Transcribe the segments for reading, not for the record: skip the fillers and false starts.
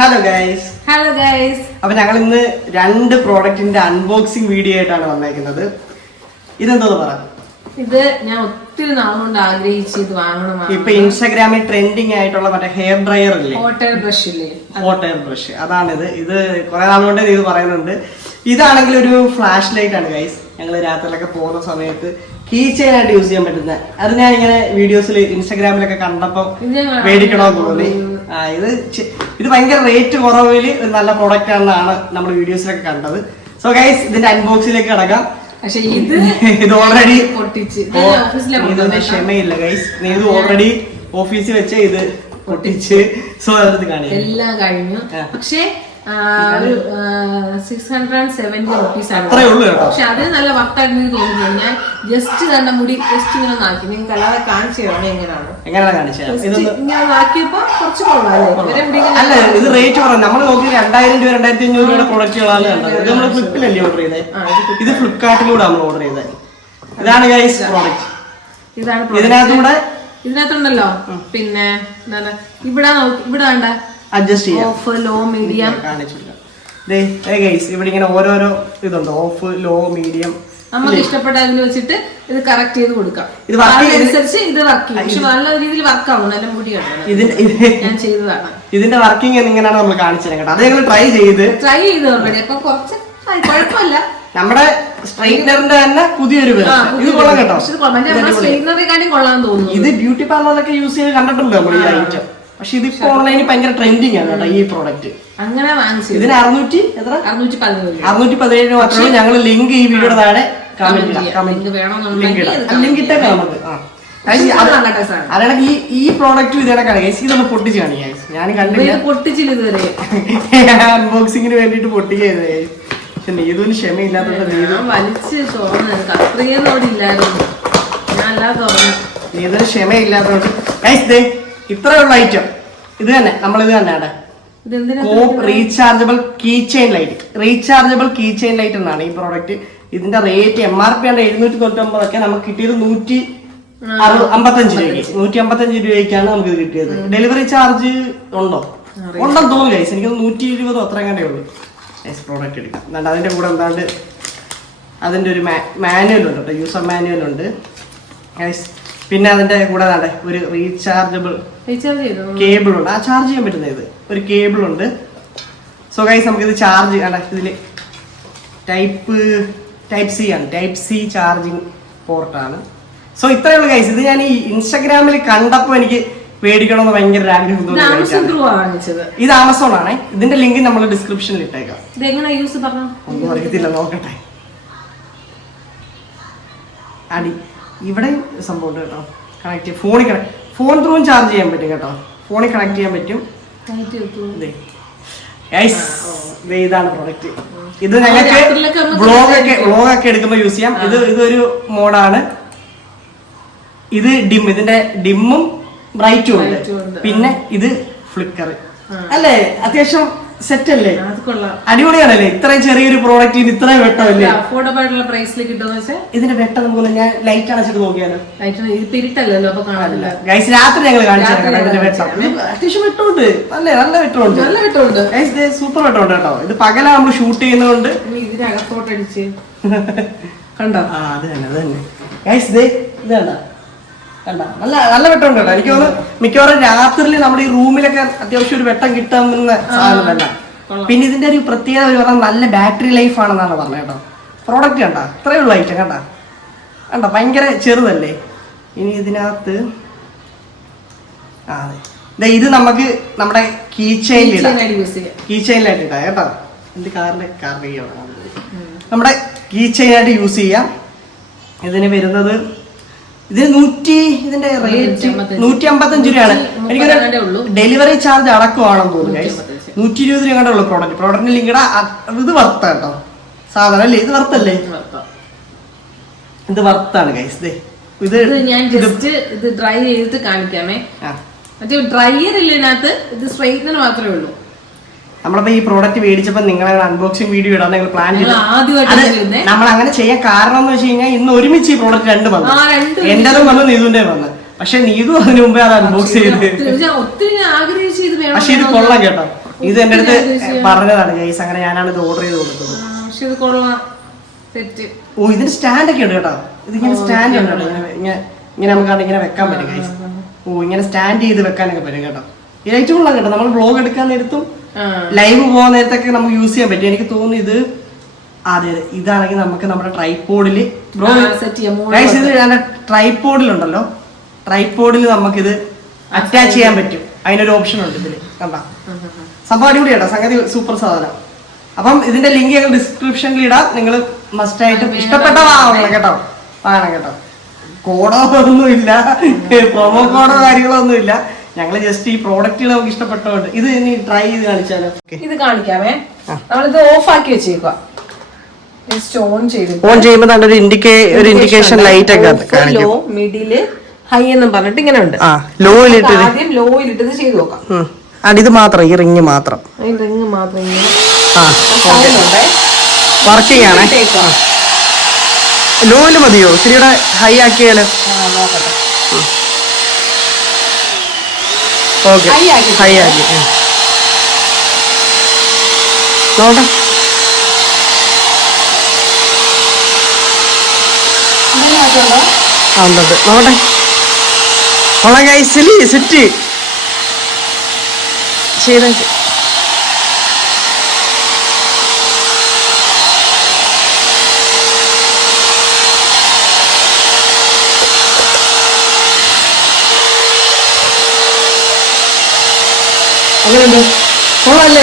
Hello guys. അപ്പൊ ഞങ്ങൾ ഇന്ന് രണ്ട് പ്രോഡക്റ്റിന്റെ അൺബോക്സിംഗ് വീഡിയോ ആയിട്ടാണ് വന്നേക്കുന്നത്. ഇതെന്തോന്ന് പറ. ഇത് ഞാൻ ഒത്തിരി നാളുകൊണ്ട് ആഗ്രഹിച്ചു ഇത് വാങ്ങണം. ഇപ്പൊ ഇൻസ്റ്റാഗ്രാമിൽ ട്രെൻഡിങ് ആയിട്ടുള്ള മറ്റേ ഹെയർ ഡ്രയർ ഇല്ലേ, ഹോട്ട് എയർ ബ്രഷ് ഇല്ലേ, ഹോട്ട് എയർ ബ്രഷ്. അതാണിത്. ഇത് കുറെ നാളുകൊണ്ട് ഇത് പറയുന്നുണ്ട്. ഇതാണെങ്കിൽ ഒരു ഫ്ലാഷ് ലൈറ്റ് ആണ് ഗൈസ്. ഞങ്ങൾ രാത്രിയിലൊക്കെ പോകുന്ന സമയത്ത് കീ ചെയിൻ ആയിട്ട് യൂസ് ചെയ്യാൻ പറ്റുന്ന. അത് ഞാൻ ഇങ്ങനെ വീഡിയോസിൽ ഇൻസ്റ്റാഗ്രാമിലൊക്കെ കണ്ടപ്പോ മേടിക്കണമെന്ന് തോന്നി. ഇത് ഭയങ്കര റേറ്റ് കുറവില് ഒരു നല്ല പ്രോഡക്റ്റ് ആണെന്നാണ് നമ്മൾ വീഡിയോസിലൊക്കെ കണ്ടത്. സോ ഗൈസ് ഇതിന്റെ അൺബോക്സിലേക്ക് കിടക്കാം. പക്ഷെ ഇത് ഓൾറെഡി ഇതൊന്നും ക്ഷമയില്ല ഗൈസ്. നീ ഇത് ഓൾറെഡി ഓഫീസിൽ വെച്ച് ഇത് പൊട്ടിച്ച് സോ അത് കാണിക്കും എല്ലാം കഴിഞ്ഞു. പക്ഷേ ഒരു 670 റുപ്പീസ് ആണ്. പക്ഷെ അതിന് നല്ല വർത്തായിട്ട് എനിക്ക് തോന്നുന്നു. ഞാൻ ജസ്റ്റ് തന്നെ മുടി ജസ്റ്റ് ഇങ്ങനെ നാക്കി നിങ്ങൾക്ക് അല്ലാതെ കാണിച്ചു തരണം എങ്ങനെയാണ് ഇങ്ങനെ നാക്കിയപ്പോ കുറച്ച് കൊള്ളാല്ലേ. അല്ല ഇത് റേറ്റ് കുറവ്. നമ്മൾ നോക്കി 2000 രൂപ 2500 രൂപയുടെ പ്രൊഡക്റ്റുകളാണ് കണ്ടത്. ഇത് നമ്മൾ ഫ്ലിപ്പിലല്ലേ ഓർഡർ ചെയ്തത്. ഇത് ഫ്ലിപ്കാർട്ടിലൂടെ നമ്മൾ ഓർഡർ ചെയ്തത്. ഇതാണ് ഗൈസ് പ്രോഡക്റ്റ്. ഇതാണ് ഇതിനകത്തുണ്ടല്ലോ. പിന്നെ ഇവിടെ വേണ്ട അഡ്ജസ്റ്റ് ചെയ്യാം. ഓഫ്, ലോ, മീഡിയം ഇവിടെ ഇങ്ങനെ ഓരോരോ ഇതുണ്ട്. Off, low, medium. നമുക്ക് ഇഷ്ടപ്പെട്ട അതിൽ വെച്ചിട്ട് ഇത് കറക്റ്റ് ചെയ്ത് കൊടുക്കാം. അനുസരിച്ച് ഇത് വർക്ക് ചെയ്യും. പക്ഷെ നല്ല രീതിയിൽ വർക്ക് ആവും. നല്ല മുടിയാണ് ഞാൻ ചെയ്തതാണ്. ഇതിന്റെ വർക്കിംഗ് എങ്ങനെയാണ് നമ്മൾ കാണിച്ചു തരാം കേട്ടോ. അത് ഞങ്ങൾ ട്രൈ ചെയ്ത് ഓൾറെഡി. അപ്പൊ കുറച്ച് കുഴപ്പമില്ല. നമ്മുടെ സ്ട്രൈറ്റ്നറിന്റെ തന്നെ പുതിയൊരു ഇത് കൊള്ളാം കേട്ടോ. സ്ട്രൈറ്റ്നറിനെക്കാളും കൊള്ളാൻ തോന്നുന്നു. ഇത് ബ്യൂട്ടി പാർലറിലൊക്കെ യൂസ് ചെയ്ത് കണ്ടിട്ടുണ്ട് നമ്മൾ ഈ ഐറ്റം. പക്ഷെ ഇതിപ്പോ ഓൺലൈനിൽ ഭയങ്കര ട്രെൻഡിങ് ആണ് കേട്ടോ ഈ പ്രോഡക്റ്റ്. അങ്ങനെ വാങ്ങിച്ചു. ഇതിന് 617 മാത്രമേ. ഞങ്ങൾ ലിങ്ക് ഈ വീഡിയോയുടെ താഴെ ലിങ്ക് ഇട്ടേക്കാം നമുക്ക്. അതാണെങ്കിൽ ഈ പ്രോഡക്റ്റും ഇതേക്കാണ്. ഇതൊന്ന് പൊട്ടിച്ച് കാണിക്കാം. ഞാൻ കണ്ടില്ല, പൊട്ടിച്ചില്ല ഇതുവരെ. അൺബോക്സിങ്ങിന് വേണ്ടിട്ട് പൊട്ടിക്കുന്നത്. പക്ഷെ നീതൊന്നും ക്ഷമയില്ലാത്തത്. വലിച്ച് തുറന്നു അത്രയൊന്നും ഇല്ലായിരുന്നു. ഞാൻ അല്ലാതെ തുറന്നു. നീതൊരു ക്ഷമയില്ലാത്തതുകൊണ്ട് ഇത്രയുള്ള ഐറ്റം ഇത് തന്നെ. നമ്മളിത് തന്നെയാണ് റീചാർജബിൾ കീ ചെയിൻ ലൈറ്റ് എന്നാണ് ഈ പ്രോഡക്റ്റ്. ഇതിന്റെ റേറ്റ് MRP ആണ് 799 ഒക്കെ. നമുക്ക് കിട്ടിയത് 155 രൂപയ്ക്കാണ് നമുക്ക് ഇത് കിട്ടിയത്. ഡെലിവറി ചാർജ് ഉണ്ടെന്ന് തോന്നുന്നു ഗൈസ്. എനിക്ക് 120 അത്ര കണ്ടേ ഉള്ളൂ. പ്രോഡക്റ്റ് എടുക്കാം. അതിന്റെ കൂടെ എന്താണ്ട് അതിന്റെ ഒരു മാനുവൽ ഉണ്ട് കേട്ടോ. യൂസർ മാനുവൽ ഉണ്ട് ഗൈസ്. പിന്നെ അതിന്റെ കൂടെ ഒരു റീചാർജബിൾ കേബിൾ ഉണ്ട്. ചാർജ് ചെയ്യാൻ പറ്റുന്ന ഒരു കേബിൾ ഉണ്ട്. സോ ഗൈസ് നമുക്കിത് ചാർജ് ഇതില് ടൈപ്പ് സി ആണ്. ടൈപ്പ് സി ചാർജിങ് പോർട്ടാണ്. സോ ഇത്രയുള്ള ഗൈസ്. ഇത് ഞാൻ ഈ ഇൻസ്റ്റാഗ്രാമിൽ കണ്ടപ്പോ എനിക്ക് മേടിക്കണമെന്ന് ഭയങ്കര ആഗ്രഹം തോന്നി. ഇത് ആമസോൺ ആണ്. ഇതിന്റെ ലിങ്ക് നമ്മൾ ഡിസ്ക്രിപ്ഷനിൽ ഇട്ടേക്കാം. ഒന്നും അറിയത്തില്ല, നോക്കട്ടെ. ഇവിടെ സംഭവം ഉണ്ട് കേട്ടോ. കണക്ട് ഫോൺ ത്രൂവും ചാർജ് ചെയ്യാൻ പറ്റും കേട്ടോ. ഫോണിൽ കണക്ട് ചെയ്യാൻ പറ്റും. ഇതാണ് പ്രോഡക്റ്റ്. ഇത് ഞങ്ങൾക്ക് വ്ളോഗൊക്കെ എടുക്കുമ്പോൾ യൂസ് ചെയ്യാം. ഇതൊരു മോഡാണ്. ഇത് ഇതിന്റെ ഡിമ്മും ബ്രൈറ്റും ഉണ്ട്. പിന്നെ ഇത് ഫ്ലിക്കർ അല്ലേ. അത്യാവശ്യം സെറ്റ് അല്ലേ, അടിപൊളിയാണല്ലേ. ഇത്രയും ചെറിയൊരു പ്രോഡക്റ്റിന് ഇത്രയും വെട്ടമല്ലേ. അഫോർഡബിൾ ആയിട്ടുള്ള പ്രൈസിൽ കിട്ടുന്ന ഇതിന്റെ വെട്ടം നമുക്ക് ഞാൻ ലൈറ്റ് അണച്ചിട്ട് നോക്കിയാലോ. ഇരുട്ടല്ലോ അപ്പൊ കാണില്ല ഗൈസ്. രാത്രി ഞങ്ങൾ കാണിച്ചു ഇതിന്റെ വെട്ടം. അത്യാവശ്യം വെട്ടമുണ്ട്. നല്ല വെട്ടമുണ്ട്. സൂപ്പർ വെട്ടമുണ്ട് കേട്ടോ. ഇത് പകലാണ് നമ്മൾ ഷൂട്ട് ചെയ്യുന്നതുകൊണ്ട്. ഇതിനകത്തോട്ടടിച്ച് കണ്ടോ. അത് തന്നെ ഗൈസ്. ഇത് കണ്ട നല്ല വെട്ടമുണ്ട് കേട്ടോ. എനിക്ക് തോന്നുന്നു മിക്കവാറും രാത്രി നമ്മുടെ ഈ റൂമിലൊക്കെ അത്യാവശ്യം ഒരു വെട്ടം കിട്ടാവുന്ന സാധനം തന്നെ. പിന്നെ ഇതിന്റെ ഒരു പ്രത്യേകത പറഞ്ഞാൽ നല്ല ബാറ്ററി ലൈഫ് ആണെന്നാണ് പറഞ്ഞത് കേട്ടോ. പ്രോഡക്റ്റ് കണ്ട ഇത്രയുള്ള ഐറ്റം കണ്ട ഭയങ്കര ചെറുതല്ലേ. ഇനി ഇതിനകത്ത് ഇത് നമുക്ക് നമ്മുടെ കീ ചെയിനിലായിട്ട് ഇടാം കേട്ടോ. എന്റെ കാറിന്റെ നമ്മുടെ കീ ചെയിനായിട്ട് യൂസ് ചെയ്യാം. ഇതിന് വരുന്നത് ഇതിന്റെ റേറ്റ് 155 രൂപയാണ്. എനിക്കൊരു ഡെലിവറി ചാർജ് അടക്കമാണെന്ന് തോന്നുന്നു. 120 രൂപ കണ്ടുള്ളൂ പ്രോഡക്റ്റിന് ലിങ്ക് ഇത് വർത്ത കേട്ടോ. സാധനം അല്ലേ, ഇത് വರ್ತല്ലേ. ഇത് വർത്താണ് ഗൈസ്. ഇത് ഞാൻ ജസ്റ്റ് ഇത് ഡ്രൈ ചെയ്തിട്ട് കാണിക്കാമേ. മറ്റേ ഡ്രൈയർ ഇല്ല ഇതിനകത്ത്. ഇത് സ്ട്രൈറ്റ്നർ മാത്രമേ ഉള്ളൂ. നമ്മളിപ്പോ ഈ പ്രോഡക്റ്റ് മേടിച്ചപ്പോ നിങ്ങളെ അൺബോക്സിംഗ് വീഡിയോ ഇടാൻ ഞങ്ങൾ പ്ലാൻ ചെയ്തു. നമ്മൾ അങ്ങനെ ചെയ്യാൻ കാരണം എന്ന് വെച്ച് കഴിഞ്ഞാൽ ഇന്ന് ഒരുമിച്ച് ഈ പ്രോഡക്റ്റ് രണ്ട് വന്നു. എന്റേതും വന്നു, നീതുന്റെ വന്നു. പക്ഷെ നീതു അതിന് മുമ്പേ അത് അൺബോക്സ് ചെയ്ത്. പക്ഷെ ഇത് കൊള്ളാം കേട്ടോ. ഇത് എന്റെ അടുത്ത് പറഞ്ഞതാണ് ഗൈസ്, അങ്ങനെ ഞാനാണ് ഇത് ഓർഡർ ചെയ്ത് കൊടുത്തത്. പക്ഷെ ഇത് കൊള്ളാം, സെറ്റ്. ഓ ഇതിന് സ്റ്റാൻഡ് ഒക്കെ ഉണ്ട് കേട്ടോ. ഇതിങ്ങനെ സ്റ്റാൻഡ് ഉണ്ട് കേട്ടോ, ഇങ്ങനെ നമുക്ക് ഇങ്ങനെ വെക്കാൻ പറ്റും ഗൈസ്. ഓ ഇങ്ങനെ സ്റ്റാൻഡ് ചെയ്ത് വെക്കാനൊക്കെ പറ്റും കേട്ടോ. ഈ ലൈറ്റ് കൊള്ളാം കേട്ടോ. നമ്മൾ വ്ലോഗ് എടുക്കാൻ നേരത്തും ലൈവ് പോകാൻ നേരത്തൊക്കെ നമുക്ക് യൂസ് ചെയ്യാൻ പറ്റും. എനിക്ക് തോന്നുന്നു ഇത് അതെ ഇതാണെങ്കിൽ നമുക്ക് നമ്മുടെ ട്രൈപോഡില് ട്രൈപോഡിലുണ്ടല്ലോ, ട്രൈപോഡിൽ നമുക്കിത് അറ്റാച്ച് ചെയ്യാൻ പറ്റും. അതിനൊരു ഓപ്ഷൻ ഉണ്ട് ഇതില്, കണ്ടാ സംഭവം അടിപൊളി കേട്ടോ, സംഗതി സൂപ്പർ സാധനം. അപ്പം ഇതിന്റെ ലിങ്ക് ഞങ്ങൾ ഡിസ്ക്രിപ്ഷനിൽ ഇടാം. നിങ്ങൾ മസ്റ്റ് ആയിട്ട് ഇഷ്ടപ്പെട്ട വാങ്ങണം കേട്ടോ, വാങ്ങണം കേട്ടോ. കോഡോ ഒന്നുമില്ല, പ്രൊമോ കോഡോ കാര്യങ്ങളോ ഒന്നുമില്ല. ഞങ്ങൾ ജസ്റ്റ് ഈ പ്രോഡക്റ്റുകൾ നമുക്ക് ഇഷ്ടപ്പെട്ടോണ്ട് ഇത് ഇനി ട്രൈ ചെയ്ത് കാണിച്ചാലോ? ഇത് കാണിക്കാമേ. നമ്മളിത് ഓഫ് ആക്കി വെച്ചേക്കുക. ഓൺ ചെയ്യുമ്പോൾ നല്ലൊരു ഇൻഡിക്കേഷൻ ലൈറ്റ് ഒക്കെ ലോ, മിഡില്, ഹൈ എന്നും പറഞ്ഞിട്ട് ഇങ്ങനെ ഉണ്ട്. ലോയിലിട്ട് ആദ്യം ലോയിലിട്ടത് ചെയ്ത് നോക്കാം. ഇത് മാത്രം, ഈ റിങ് മാത്രം, റിങ് മാത്രം വർക്കിംഗ് ആണ്. ലോയില് മതിയോ? ഇച്ചിരിയുടെ ഹൈ ആക്കിയാലോ? ഓക്കെ, ഹൈ ആക്കി നോട്ടെ. ഉണ്ട് നോട്ടെ. കൊള്ളാം ഗൈസ്, സെറ്റ് ചെയ്ത അങ്ങനെയുണ്ട്. കൊള്ളാല്ലേ?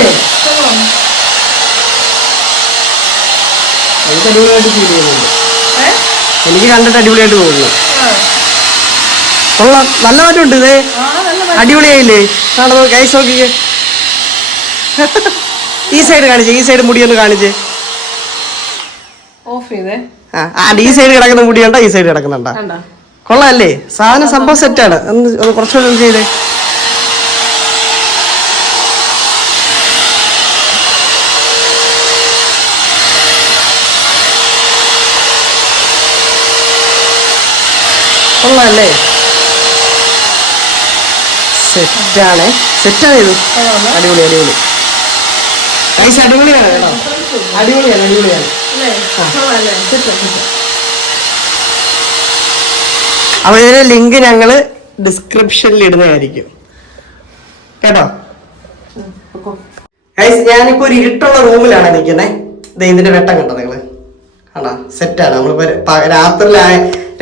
എനിക്ക് അടിപൊളിയായിട്ട് ഫീൽ ചെയ്യുന്നുണ്ട്. എനിക്ക് കണ്ടിട്ട് അടിപൊളിയായിട്ട് തോന്നുന്നു. കൊള്ളാം, നല്ല മാറ്റമുണ്ട്. ഇത് അടിപൊളിയായില്ലേ? കാണുന്നു ഗൈസ്, നോക്കിക്കേ. ഈ സൈഡ് കാണിച്ചേ, ഈ സൈഡ് മുടിയൊന്ന് കാണിച്ചേ. ഓഫ് ചെയ്തേ. ഈ സൈഡ് കിടക്കുന്ന മുടിയുണ്ടോ, ഈ സൈഡ് കിടക്കുന്നുണ്ടോ? കൊള്ളാല്ലേ? സാധനം സംഭവം സെറ്റാണ്. ഒന്ന് കുറച്ചുകൂടെ ഒന്ന് ചെയ്തേ. കൊള്ളാല്ലേ? സെറ്റാണ്, സെറ്റാണ് ഇത്. അടിപൊളി അടിപൊളി ഗൈസ്, അടിപൊളിയാണ് കേട്ടോ, അടിപൊളിയാണ് അടിപൊളിയാണ്. അപ്പൊ ഇതിന്റെ ലിങ്ക് ഞങ്ങള് ഡിസ്ക്രിപ്ഷനിൽ ഇടുന്നതായിരിക്കും കേട്ടോ. ഗൈസ് ഞാനിപ്പോ ഒരു ഇരുട്ടുള്ള റൂമിലാണ് നിൽക്കുന്നത്. ഇതിന്റെ വെട്ടം കണ്ടോ നിങ്ങള്? കണ്ടാ സെറ്റാണ്. നമ്മളിപ്പോ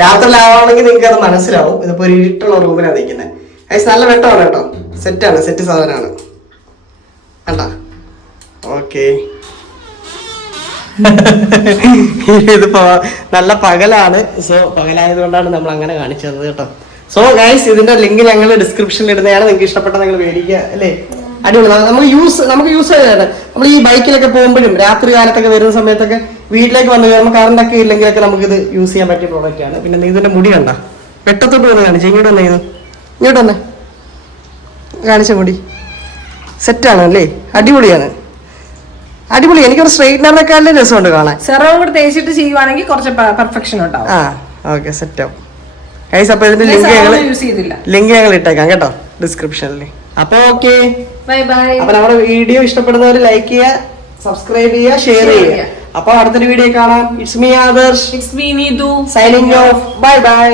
രാത്രിയിലാവാണെങ്കിൽ നിങ്ങൾക്ക് അത് മനസ്സിലാവും. ഇതിപ്പോ ഒരു ഇരുട്ടുള്ള റൂമിലാണ് നിൽക്കുന്നത്. ഗൈസ് നല്ല വെട്ടമാണ് കേട്ടോ, സെറ്റാണ്, സെറ്റ് സാധനമാണ് കണ്ടാ. ഓക്കെ ഇതിപ്പോ നല്ല പകലാണ്. സോ പകലായത് കൊണ്ടാണ് നമ്മൾ അങ്ങനെ കാണിച്ചത് കേട്ടോ. സോ ഗൈസ് ഇതിന്റെ ലിങ്ക് ഞങ്ങൾ ഡിസ്ക്രിപ്ഷനിൽ ഇടുന്നതാണ്. നിങ്ങൾക്ക് ഇഷ്ടപ്പെട്ട നിങ്ങൾ മേടിക്കുക അല്ലേ? അടിപൊളി. നമുക്ക് യൂസ് ചെയ്തതാണ്. നമ്മൾ ഈ ബൈക്കിലൊക്കെ പോകുമ്പോഴും രാത്രി കാലത്തൊക്കെ വരുന്ന സമയത്തൊക്കെ വീട്ടിലേക്ക് വന്ന് കയറുമ്പോൾ കറണ്ടൊക്കെ ഇല്ലെങ്കിലൊക്കെ നമുക്കിത് യൂസ് ചെയ്യാൻ പറ്റിയ പ്രോഡക്റ്റ് ആണ്. പിന്നെ ഇതിന്റെ മുടി കണ്ട വെട്ടത്തോട്ട് വന്ന് കാണിച്ചു. ഇങ്ങോട്ട് വന്നേ, ഇങ്ങോട്ട് വന്നേ, കാണിച്ച മുടി സെറ്റാണ് അല്ലേ? അടിപൊളിയാണ്, അടിപൊളി. എനിക്കൊരു സ്ട്രെയിറ്റ്നറിനെക്കാളും രസമുണ്ട് കാണാൻ. സെറവും കൂടെ തേച്ചിട്ട് ചെയ്യുവാണെങ്കിൽ കുറച്ച് പെർഫെക്ഷൻ ഉണ്ടാവും. ഓക്കെ, സെറ്റാവും ഗൈസ്. അപ്പൊ ഇതിന്റെ ലിങ്ക് ഞങ്ങൾ ഇട്ടേക്കാം കേട്ടോ ഡിസ്ക്രിപ്ഷനിൽ. അപ്പൊ ഓക്കെ, ബൈ ബൈ. അപ്പൊ നമ്മുടെ വീഡിയോ ഇഷ്ടപ്പെടുന്നവർ ലൈക്ക് ചെയ്യുക, സബ്സ്ക്രൈബ് ചെയ്യുക, ഷെയർ ചെയ്യുക. അപ്പൊ അടുത്തൊരു വീഡിയോ കാണാം. It's me Adarsh, it's me Neethu, signing off. Bye bye.